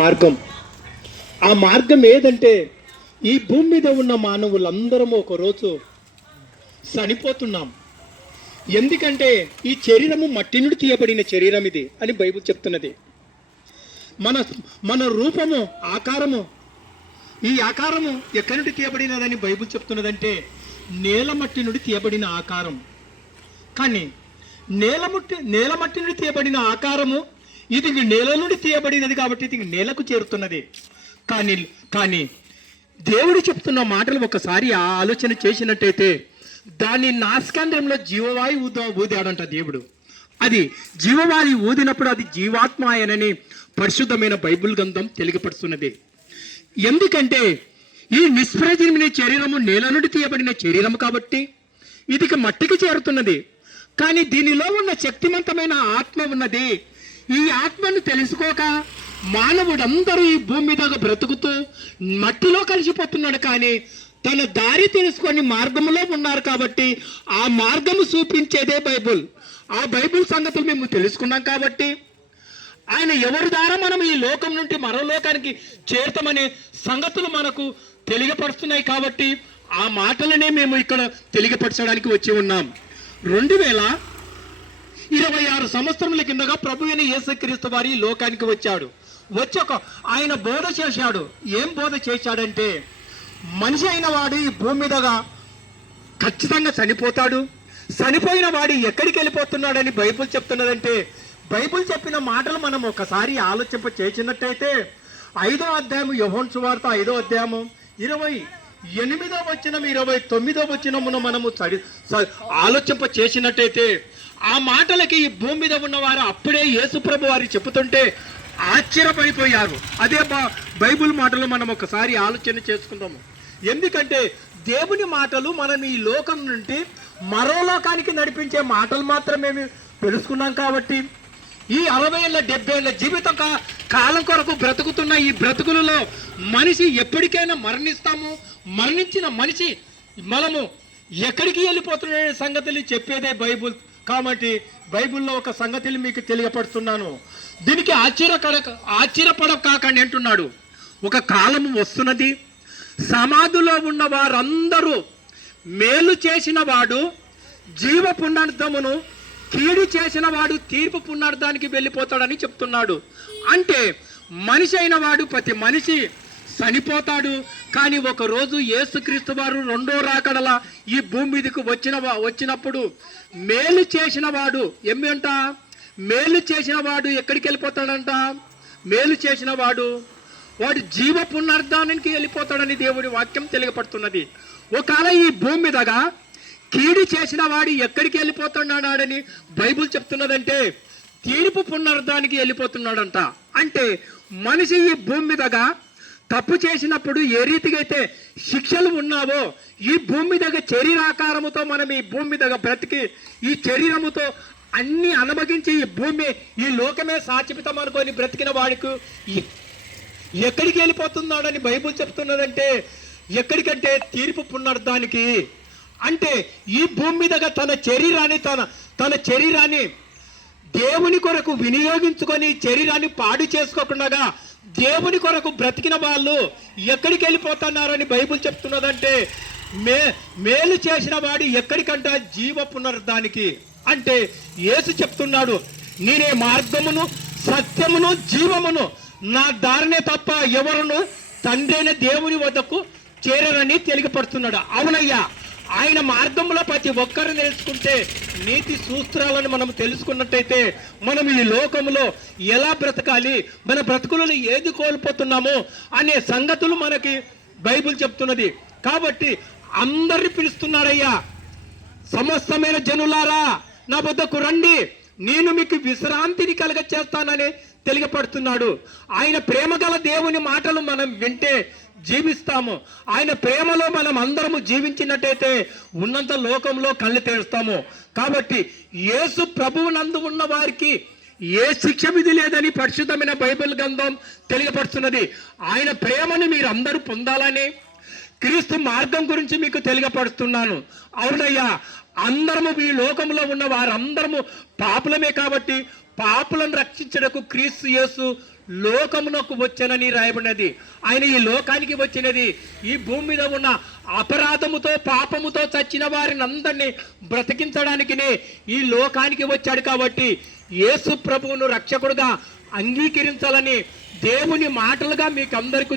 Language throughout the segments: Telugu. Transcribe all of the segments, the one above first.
మార్గం. ఆ మార్గం ఏదంటే ఈ భూమి మీద ఉన్న మానవులందరం ఒకరోజు చనిపోతున్నాం. ఎందుకంటే ఈ శరీరము మట్టి నుండి తీయబడిన శరీరం ఇది అని బైబిల్ చెప్తున్నది. మన మన రూపము, ఆకారము, ఈ ఆకారము ఎక్కడి నుండి తీయబడినదని బైబిల్ చెప్తున్నదంటే నేల మట్టి నుండి తీయబడిన ఆకారం. కానీ నేల మట్టి నుండి తీయబడిన ఆకారము ఇది నేల నుండి తీయబడినది కాబట్టి ఇది నేలకు చేరుతున్నది. కానీ దేవుడు చెప్తున్న మాటలు ఒకసారి ఆలోచన చేసినట్టయితే దాని నాస్కంద్రంలో జీవవాయు ఊదాడంట దేవుడు. అది జీవవాయు ఊదినప్పుడు అది జీవాత్మ ఆయనని పరిశుద్ధమైన బైబిల్ గ్రంథం తెలియపరుస్తున్నది. ఎందుకంటే ఈ నిష్ప్రయోజనమైన శరీరము నేల నుండి తీయబడిన శరీరము కాబట్టి ఇది మట్టికి చేరుతున్నది. కానీ దీనిలో ఉన్న శక్తివంతమైన ఆత్మ ఉన్నది. ఈ ఆత్మను తెలుసుకోక మానవుడందరూ ఈ భూమి మీద బ్రతుకుతూ మట్టిలో కలిసిపోతున్నాడు. కానీ తన దారి తెలుసుకొని మార్గంలో ఉన్నారు కాబట్టి ఆ మార్గము చూపించేదే బైబుల్. ఆ బైబుల్ సంగతులు మేము తెలుసుకున్నాం కాబట్టి ఆయన ఎవరి ద్వారా మనం ఈ లోకం నుండి మరో లోకానికి చేరుతామనే సంగతులు మనకు తెలియపరుస్తున్నాయి. కాబట్టి ఆ మాటలనే మేము ఇక్కడ తెలియపరచడానికి వచ్చి ఉన్నాం. 2026 సంవత్సరముల కిందగా ప్రభువైన యేసుక్రీస్తు వారి లోకానికి వచ్చాడు. ఆయన బోధ చేశాడు. ఏం బోధ చేశాడంటే మనిషి అయిన వాడు ఈ భూమి మీదగా ఖచ్చితంగా చనిపోతాడు. చనిపోయిన వాడు ఎక్కడికి వెళ్ళిపోతున్నాడని బైబిల్ చెప్తున్నదంటే బైబిల్ చెప్పిన మాటలు మనం ఒకసారి ఆలోచింప చేసినట్టయితే 5వ అధ్యాయం యోహాను సువార్త 5వ అధ్యాయము 28వ వచనం 29వ వచనమును మనము ఆలోచింప చేసినట్టయితే ఆ మాటలకి ఈ భూమి మీద ఉన్నవారు అప్పుడే యేసుప్రభు వారు చెబుతుంటే ఆశ్చర్యపడిపోయారు. అదే బైబిల్ మాటలు మనం ఒకసారి ఆలోచన చేసుకుందాము. ఎందుకంటే దేవుని మాటలు మనం ఈ లోకం నుండి మరో లోకానికి నడిపించే మాటలు మాత్రమే తెలుసుకున్నాం. కాబట్టి ఈ 60 ఏళ్ళ 70 ఏళ్ళ జీవితం కాలం కొరకు బ్రతుకుతున్న ఈ బ్రతుకులలో మనిషి ఎప్పటికైనా మరణిస్తాము. మరణించిన మనిషి మనము ఎక్కడికి వెళ్ళిపోతున్న సంగతులు చెప్పేదే బైబుల్. కాబట్టి బైబిల్లో ఒక సంగతిని మీకు తెలియపడుతున్నాను. దీనికి ఆశ్చర్యపడకాకండి అంటున్నాడు. ఒక కాలము వస్తున్నది, సమాధిలో ఉన్న వారందరూ మేలు చేసిన వాడు జీవ పునరుద్ధమును, కీడు చేసిన వాడు తీర్పు పునరుద్ధానికి వెళ్ళిపోతాడని చెప్తున్నాడు. అంటే మనిషి అయిన వాడు ప్రతి మనిషి చనిపోతాడు. కానీ ఒకరోజు యేసుక్రీస్తు వారు 2వ రాకడల ఈ భూమి మీదకు వచ్చినప్పుడు మేలు చేసిన వాడు ఏమంట, మేలు చేసిన వాడు ఎక్కడికి వెళ్ళిపోతాడంట, మేలు చేసిన వాడు జీవ పునరుద్ధానానికి వెళ్ళిపోతాడని దేవుడి వాక్యం తెలియపడుతున్నది. ఒకవేళ ఈ భూమి మీదగా కీడు చేసిన వాడు ఎక్కడికి వెళ్ళిపోతున్నాడని బైబిల్ చెప్తున్నదంటే తీర్పు పునరుద్ధానికి వెళ్ళిపోతున్నాడంట. అంటే మనిషి ఈ భూమి మీదగా తప్పు చేసినప్పుడు ఏ రీతిగా అయితే శిక్షలు ఉన్నావో ఈ భూమి మీదగా శరీరాకారముతో మనం ఈ భూమి మీదగా బ్రతికి ఈ శరీరముతో అన్ని అనుభవించి ఈ లోకమే సాచిపితం అనుకొని బ్రతికిన వాడికి ఎక్కడికి వెళ్ళిపోతున్నాడని బైబిల్ చెప్తున్నదంటే ఎక్కడికంటే తీర్పు పునరుద్ధానికి. అంటే ఈ భూమి మీదగా తన శరీరాన్ని దేవుని కొరకు వినియోగించుకొని శరీరాన్ని పాడు చేసుకోకుండా దేవుని కొరకు బ్రతికిన వాళ్ళు ఎక్కడికి వెళ్ళిపోతున్నారని బైబిల్ చెప్తున్నదంటే మేలు చేసిన వాడు ఎక్కడికంట జీవ పునరుద్ధానికి. అంటే యేసు చెప్తున్నాడు, నేనే మార్గమును సత్యమును జీవమును, నా దారినే తప్ప ఎవరును తండ్రి అయిన దేవుని వద్దకు చేరరని తెలియపడుతున్నాడు. అవునయ్యా, ఆయన మార్గంలో ప్రతి ఒక్కరు నేర్చుకుంటే నీతి సూత్రాలను మనం తెలుసుకున్నట్టయితే మనం ఈ లోకంలో ఎలా బ్రతకాలి, మన బ్రతుకులను ఏది కోల్పోతున్నామో అనే సంగతులు మనకి బైబిల్ చెప్తున్నది. కాబట్టి అందరిని పిలుస్తున్నాడయ్యా, సమస్తమైన జనులారా నా వద్దకు రండి, నేను మీకు విశ్రాంతిని కలగచేస్తానని తెలియపడుతున్నాడు. ఆయన ప్రేమ గల దేవుని మాటలు మనం వింటే జీవిస్తాము. ఆయన ప్రేమలో మనం అందరము జీవించినట్టయితే ఉన్నంత లోకంలో కళ్ళు తెరుస్తాము. కాబట్టి యేసు ప్రభువు నందు ఉన్న వారికి ఏ శిక్ష విధి లేదని పరిశుద్ధమైన బైబిల్ గ్రంథం తెలియపరుస్తున్నది. ఆయన ప్రేమను మీరు అందరూ పొందాలని క్రీస్తు మార్గం గురించి మీకు తెలియపరుస్తున్నాను. అవునయ్యా, అందరము ఈ లోకంలో ఉన్న వారందరము పాపులమే. కాబట్టి పాపులను రక్షించడానికి క్రీస్తు యేసు లోకమునకు వచ్చనని రాయబడినది. ఆయన ఈ లోకానికి వచ్చినది ఈ భూమి మీద ఉన్న అపరాధముతో పాపముతో చచ్చిన వారిని అందరినీ బ్రతికించడానికినే ఈ లోకానికి వచ్చాడు. కాబట్టి యేసు ప్రభువును రక్షకుడుగా అంగీకరించాలని దేవుని మాటలుగా మీకు అందరికీ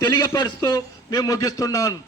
తెలియపరుస్తూ మేము ముగిస్తున్నాను.